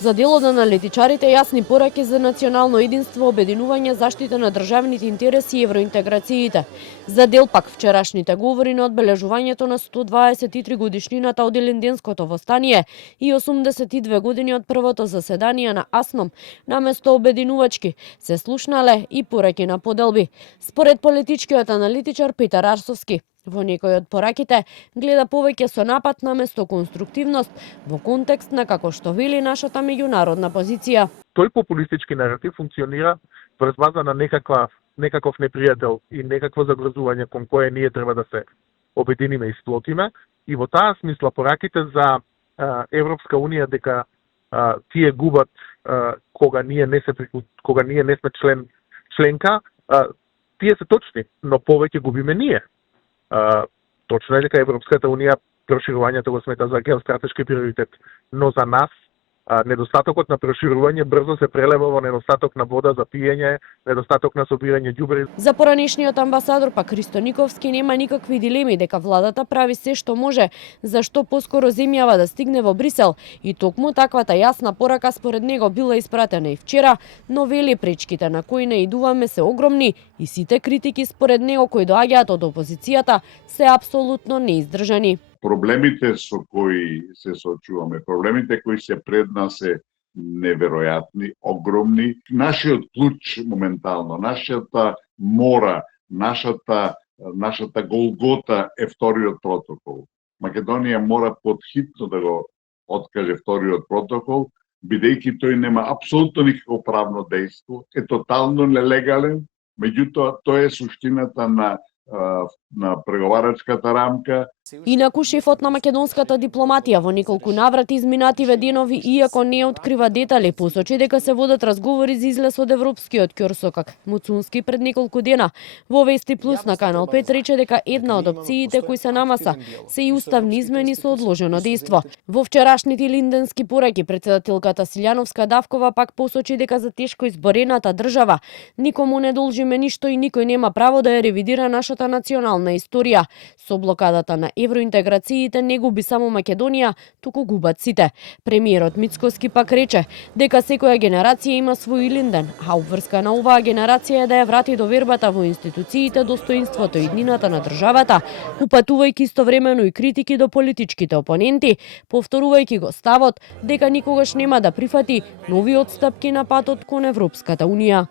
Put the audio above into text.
За дел од аналитичарите јасни пораки за национално единство, обединување, заштита на државните интереси и евроинтеграциите. За дел пак вчерашните говори на одбележувањето на 123 годишнината од Илинденското востание и 82 години од првото заседание на АСНОМ, наместо обединувачки, се слушнале и пораки на поделби. Според политичкиот аналитичар Петар Арсовски, во некој од пораките гледа повеќе со напад наместо конструктивност во контекст на, како што вели, нашата меѓународна позиција. Тој популистички наратив функционира врз база на некаков непријател и некакво загрозување кон кое ние треба да се обединиме и сплотиме, и во таа смисла пораките за Европска унија дека тие губат кога ние не сме членка, тие се точни, но повеќе губиме ние. Точно е дека Европската унија проширувањето го смета за геостратешки приоритет, но за нас недостатокот на проширување брзо се прелева во недостаток на вода за пиење, недостаток на собирање ѓубри. За поранешниот амбасадор пак Христо Никовски нема никакви дилеми дека владата прави се што може, зашто поскоро земјава да стигне во Брисел, и токму таквата јасна порака според него била испратена и вчера, но вели пречките на кои не идуваме се огромни и сите критики според него кои доаѓаат од опозицијата се апсолутно неиздржани. Проблемите со кои се соочуваме, проблемите кои се пред нас се неверојатни, огромни. Нашиот клуч моментално, нашата мора, нашата голгота е вториот протокол. Македонија мора подхитно да го откаже вториот протокол, бидејќи тој нема апсолутно никакво правно дејство, е тотално нелегален, меѓутоа тоа е суштината на преговарачката рамка. Инаку шефот на македонската дипломатија во неколку наврати изминативе денови, иако не открива детали, посочи дека се водат разговори за излез од европскиот ќорсокак. Муцунски пред неколку дена во Вести Плюс на Канал 5 рече дека една од опциите кои се намаса се и уставни измени со одложено дејство. Во вчерашните илинденски пораки претседателката Силјановска Давкова пак посочи дека за тешко изборената држава никому не должиме ништо и никој нема право да ја ревидира нашата национална историја. Со блокадата на евроинтеграциите не губи само Македонија, туку губат сите. Премиерот Мицкоски пак рече дека секоја генерација има свој Илинден, а обврска на оваа генерација е да ја врати довербата во институциите, достоинството и иднината на државата, упатувајќи истовремено и критики до политичките опоненти, повторувајќи го ставот дека никогаш нема да прифати нови отстапки на патот кон Европската унија.